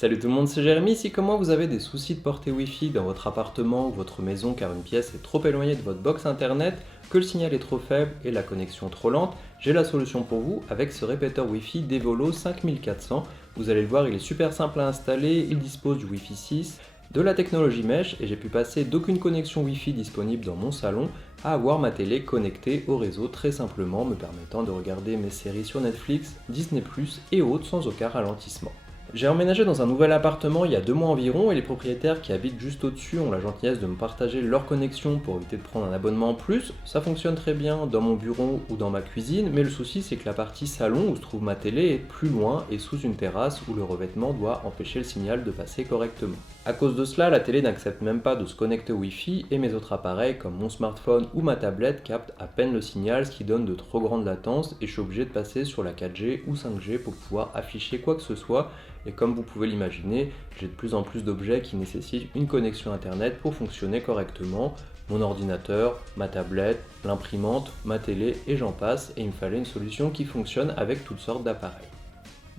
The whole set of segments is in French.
Salut tout le monde, c'est Jérémy. Si comme moi vous avez des soucis de portée Wi-Fi dans votre appartement ou votre maison car une pièce est trop éloignée de votre box internet, que le signal est trop faible et la connexion trop lente, j'ai la solution pour vous avec ce répéteur Wi-Fi Devolo 5400. Vous allez le voir, il est super simple à installer, il dispose du Wi-Fi 6, de la technologie mesh et j'ai pu passer d'aucune connexion Wi-Fi disponible dans mon salon à avoir ma télé connectée au réseau très simplement, me permettant de regarder mes séries sur Netflix, Disney+, et autres sans aucun ralentissement. J'ai emménagé dans un nouvel appartement il y a 2 mois environ et les propriétaires qui habitent juste au-dessus ont la gentillesse de me partager leur connexion pour éviter de prendre un abonnement en plus. Ça fonctionne très bien dans mon bureau ou dans ma cuisine, mais le souci c'est que la partie salon où se trouve ma télé est plus loin et sous une terrasse où le revêtement doit empêcher le signal de passer correctement. A cause de cela, la télé n'accepte même pas de se connecter au Wi-Fi et mes autres appareils comme mon smartphone ou ma tablette captent à peine le signal, ce qui donne de trop grandes latences et je suis obligé de passer sur la 4G ou 5G pour pouvoir afficher quoi que ce soit. Et comme vous pouvez l'imaginer, j'ai de plus en plus d'objets qui nécessitent une connexion internet pour fonctionner correctement. Mon ordinateur, ma tablette, l'imprimante, ma télé et j'en passe, et il me fallait une solution qui fonctionne avec toutes sortes d'appareils.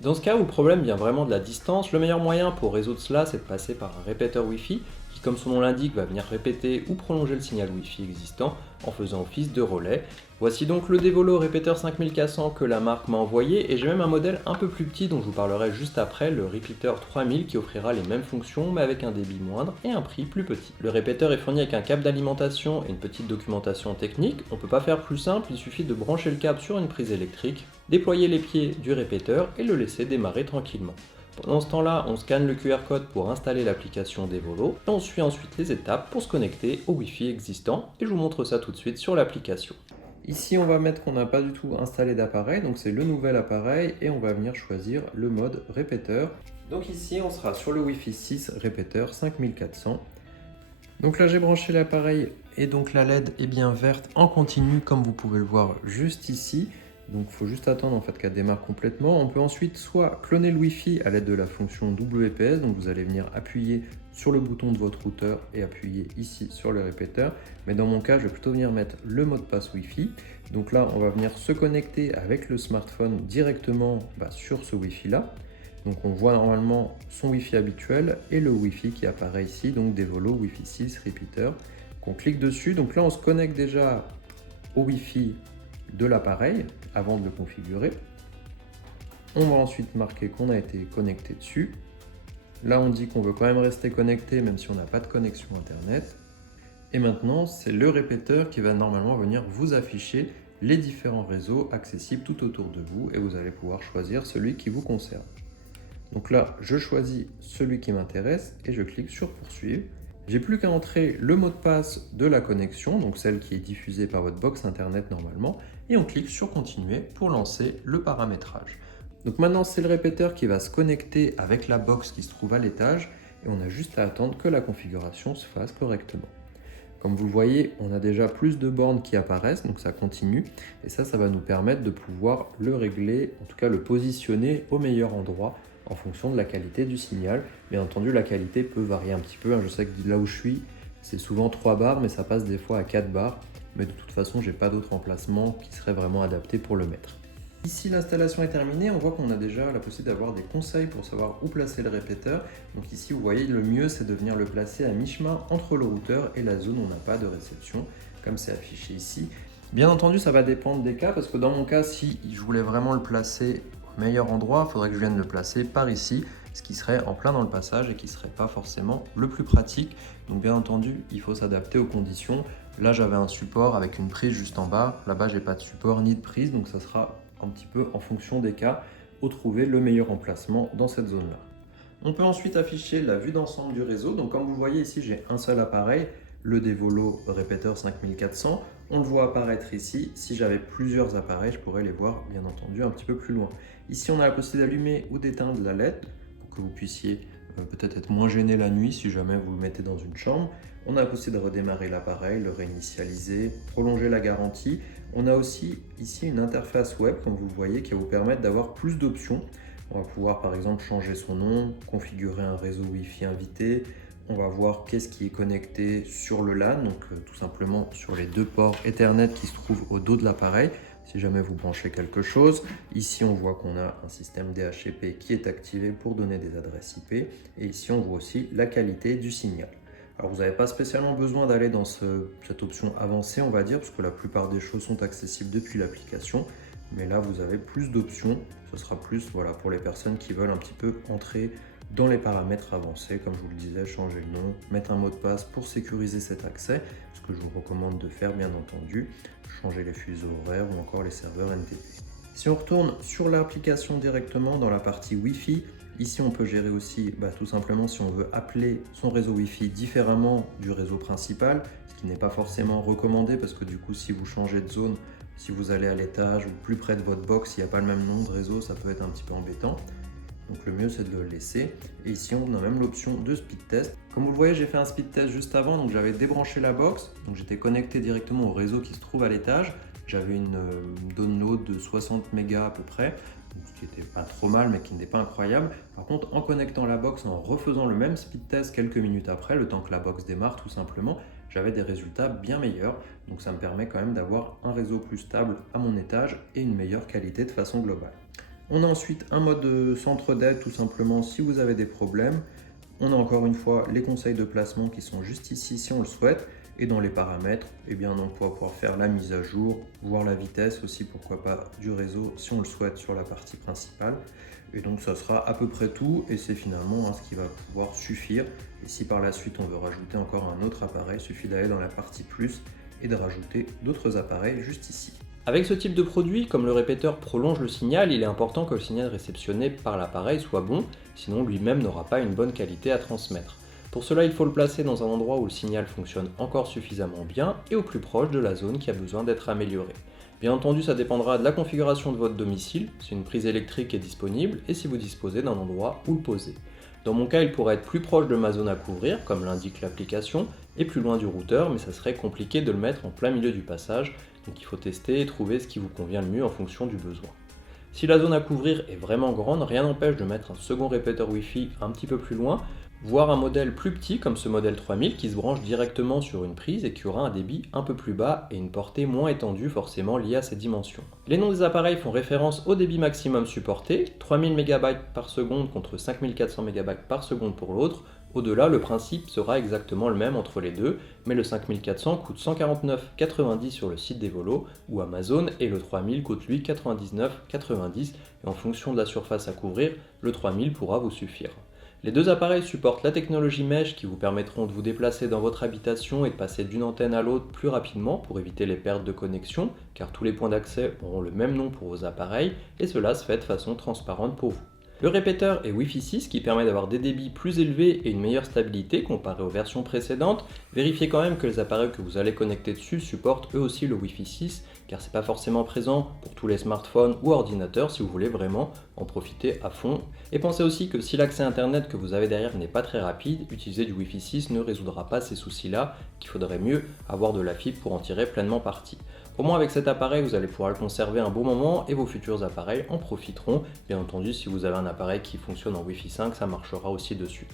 Dans ce cas où le problème vient vraiment de la distance, le meilleur moyen pour résoudre cela c'est de passer par un répéteur Wi-Fi qui, comme son nom l'indique, va venir répéter ou prolonger le signal Wi-Fi existant en faisant office de relais. Voici donc le Devolo répéteur 5400 que la marque m'a envoyé et j'ai même un modèle un peu plus petit dont je vous parlerai juste après, le Repeater 3000 qui offrira les mêmes fonctions mais avec un débit moindre et un prix plus petit. Le répéteur est fourni avec un câble d'alimentation et une petite documentation technique. On peut pas faire plus simple, il suffit de brancher le câble sur une prise électrique, déployer les pieds du répéteur et le laisser démarrer tranquillement. Pendant ce temps-là, on scanne le QR code pour installer l'application Devolo et on suit ensuite les étapes pour se connecter au Wi-Fi existant et je vous montre ça tout de suite sur l'application. Ici, on va mettre qu'on n'a pas du tout installé d'appareil, donc c'est le nouvel appareil et on va venir choisir le mode répéteur. Donc ici, on sera sur le Wi-Fi 6 répéteur 5400. Donc là, j'ai branché l'appareil et donc la LED est bien verte en continu comme vous pouvez le voir juste ici. Donc il faut juste attendre en fait qu'elle démarre complètement. On peut ensuite soit cloner le Wi-Fi à l'aide de la fonction WPS, donc vous allez venir appuyer sur le bouton de votre routeur et appuyer ici sur le répéteur. Mais dans mon cas, je vais plutôt venir mettre le mot de passe Wi-Fi. Donc là, on va venir se connecter avec le smartphone directement sur ce Wi-Fi là. Donc on voit normalement son Wi-Fi habituel et le Wi-Fi qui apparaît ici, donc Devolo Wi-Fi 6 Repeater. On clique dessus, donc là on se connecte déjà au Wi-Fi de l'appareil avant de le configurer. On va ensuite marquer qu'on a été connecté dessus. Là on dit qu'on veut quand même rester connecté même si on n'a pas de connexion internet. Et maintenant c'est le répéteur qui va normalement venir vous afficher les différents réseaux accessibles tout autour de vous et vous allez pouvoir choisir celui qui vous concerne. Donc là je choisis celui qui m'intéresse et je clique sur poursuivre. J'ai plus qu'à entrer le mot de passe de la connexion, donc celle qui est diffusée par votre box internet normalement, et on clique sur continuer pour lancer le paramétrage. Donc maintenant c'est le répéteur qui va se connecter avec la box qui se trouve à l'étage et on a juste à attendre que la configuration se fasse correctement. Comme vous le voyez, on a déjà plus de bornes qui apparaissent, donc ça continue, et ça va nous permettre de pouvoir le régler, en tout cas le positionner au meilleur endroit en fonction de la qualité du signal. Bien entendu, la qualité peut varier un petit peu. Je sais que là où je suis, c'est souvent 3 bars, mais ça passe des fois à 4 bars. Mais de toute façon, j'ai pas d'autre emplacement qui serait vraiment adapté pour le mettre. Ici, l'installation est terminée. On voit qu'on a déjà la possibilité d'avoir des conseils pour savoir où placer le répéteur. Donc ici, vous voyez, le mieux, c'est de venir le placer à mi-chemin entre le routeur et la zone où on n'a pas de réception, comme c'est affiché ici. Bien entendu, ça va dépendre des cas, parce que dans mon cas, si je voulais vraiment le placer meilleur endroit, il faudrait que je vienne le placer par ici, ce qui serait en plein dans le passage et qui serait pas forcément le plus pratique. Donc bien entendu, il faut s'adapter aux conditions. Là, j'avais un support avec une prise juste en bas. Là-bas, j'ai pas de support ni de prise, donc ça sera un petit peu en fonction des cas où trouver le meilleur emplacement dans cette zone-là. On peut ensuite afficher la vue d'ensemble du réseau. Donc comme vous voyez ici, j'ai un seul appareil, le Devolo répéteur 5400. On le voit apparaître ici. Si j'avais plusieurs appareils, je pourrais les voir bien entendu un petit peu plus loin. Ici, on a la possibilité d'allumer ou d'éteindre la LED pour que vous puissiez peut-être être moins gêné la nuit si jamais vous le mettez dans une chambre. On a la possibilité de redémarrer l'appareil, le réinitialiser, prolonger la garantie. On a aussi ici une interface web, comme vous le voyez, qui va vous permettre d'avoir plus d'options. On va pouvoir par exemple changer son nom, configurer un réseau Wi-Fi invité. On va voir qu'est-ce qui est connecté sur le LAN, donc tout simplement sur les 2 ports Ethernet qui se trouvent au dos de l'appareil. si jamais vous branchez quelque chose. Ici, on voit qu'on a un système DHCP qui est activé pour donner des adresses IP. Et ici, on voit aussi la qualité du signal. Alors, vous n'avez pas spécialement besoin d'aller dans cette option avancée, on va dire, parce que la plupart des choses sont accessibles depuis l'application. Mais là, vous avez plus d'options. Ce sera plus pour les personnes qui veulent un petit peu entrer dans les paramètres avancés, comme je vous le disais, changer le nom, mettre un mot de passe pour sécuriser cet accès, ce que je vous recommande de faire bien entendu, changer les fuseaux horaires ou encore les serveurs NTP. Si on retourne sur l'application directement dans la partie Wi-Fi, ici on peut gérer aussi tout simplement si on veut appeler son réseau Wi-Fi différemment du réseau principal, ce qui n'est pas forcément recommandé parce que du coup si vous changez de zone, si vous allez à l'étage ou plus près de votre box, s'il n'y a pas le même nom de réseau, ça peut être un petit peu embêtant. Donc le mieux c'est de le laisser. Et ici on a même l'option de speed test. Comme vous le voyez, j'ai fait un speed test juste avant, donc j'avais débranché la box, donc j'étais connecté directement au réseau qui se trouve à l'étage. J'avais une download de 60 mégas à peu près, donc ce qui n'était pas trop mal mais qui n'était pas incroyable. Par contre, en connectant la box, en refaisant le même speed test quelques minutes après, le temps que la box démarre tout simplement, j'avais des résultats bien meilleurs. Donc ça me permet quand même d'avoir un réseau plus stable à mon étage et une meilleure qualité de façon globale. On a ensuite un mode centre d'aide tout simplement si vous avez des problèmes. On a encore une fois les conseils de placement qui sont juste ici si on le souhaite. Et dans les paramètres, on va pouvoir faire la mise à jour, voir la vitesse aussi, pourquoi pas, du réseau si on le souhaite sur la partie principale. Et donc ça sera à peu près tout et c'est finalement ce qui va pouvoir suffire. Et si par la suite on veut rajouter encore un autre appareil, il suffit d'aller dans la partie plus et de rajouter d'autres appareils juste ici. Avec ce type de produit, comme le répéteur prolonge le signal, il est important que le signal réceptionné par l'appareil soit bon, sinon lui-même n'aura pas une bonne qualité à transmettre. Pour cela, il faut le placer dans un endroit où le signal fonctionne encore suffisamment bien et au plus proche de la zone qui a besoin d'être améliorée. Bien entendu, ça dépendra de la configuration de votre domicile, si une prise électrique est disponible et si vous disposez d'un endroit où le poser. Dans mon cas, il pourrait être plus proche de ma zone à couvrir, comme l'indique l'application, et plus loin du routeur, mais ça serait compliqué de le mettre en plein milieu du passage, donc il faut tester et trouver ce qui vous convient le mieux en fonction du besoin. Si la zone à couvrir est vraiment grande, rien n'empêche de mettre un second répéteur Wi-Fi un petit peu plus loin, voire un modèle plus petit comme ce modèle 3000 qui se branche directement sur une prise et qui aura un débit un peu plus bas et une portée moins étendue forcément liée à ses dimensions. Les noms des appareils font référence au débit maximum supporté, 3000 MB par seconde contre 5400 MB par seconde pour l'autre. Au-delà, le principe sera exactement le même entre les deux, mais le 5400 coûte 149,90 sur le site d'Evolo ou Amazon et le 3000 coûte lui 99,90 et en fonction de la surface à couvrir, le 3000 pourra vous suffire. Les deux appareils supportent la technologie Mesh qui vous permettront de vous déplacer dans votre habitation et de passer d'une antenne à l'autre plus rapidement pour éviter les pertes de connexion, car tous les points d'accès auront le même nom pour vos appareils et cela se fait de façon transparente pour vous. Le répéteur est Wi-Fi 6 qui permet d'avoir des débits plus élevés et une meilleure stabilité comparé aux versions précédentes. Vérifiez quand même que les appareils que vous allez connecter dessus supportent eux aussi le Wi-Fi 6 car c'est pas forcément présent pour tous les smartphones ou ordinateurs si vous voulez vraiment en profiter à fond. Et pensez aussi que si l'accès internet que vous avez derrière n'est pas très rapide, utiliser du Wi-Fi 6 ne résoudra pas ces soucis-là, qu'il faudrait mieux avoir de la fibre pour en tirer pleinement parti. Au moins avec cet appareil, vous allez pouvoir le conserver un bon moment et vos futurs appareils en profiteront. Bien entendu, si vous avez un appareil qui fonctionne en Wi-Fi 5, ça marchera aussi dessus.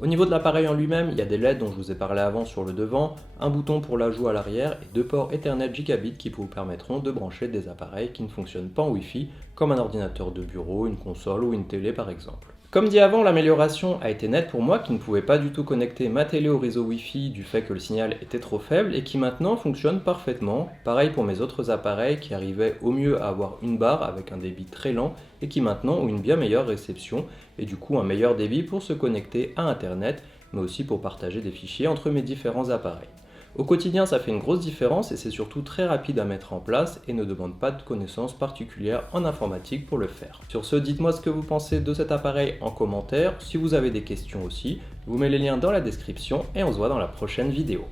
Au niveau de l'appareil en lui-même, il y a des LED dont je vous ai parlé avant sur le devant, un bouton pour l'ajout à l'arrière et deux ports Ethernet Gigabit qui vous permettront de brancher des appareils qui ne fonctionnent pas en Wi-Fi, comme un ordinateur de bureau, une console ou une télé par exemple. Comme dit avant, l'amélioration a été nette pour moi qui ne pouvais pas du tout connecter ma télé au réseau Wi-Fi du fait que le signal était trop faible et qui maintenant fonctionne parfaitement. Pareil pour mes autres appareils qui arrivaient au mieux à avoir une barre avec un débit très lent et qui maintenant ont une bien meilleure réception et du coup un meilleur débit pour se connecter à Internet mais aussi pour partager des fichiers entre mes différents appareils. Au quotidien, ça fait une grosse différence et c'est surtout très rapide à mettre en place et ne demande pas de connaissances particulières en informatique pour le faire. Sur ce, dites-moi ce que vous pensez de cet appareil en commentaire. Si vous avez des questions aussi, je vous mets les liens dans la description et on se voit dans la prochaine vidéo.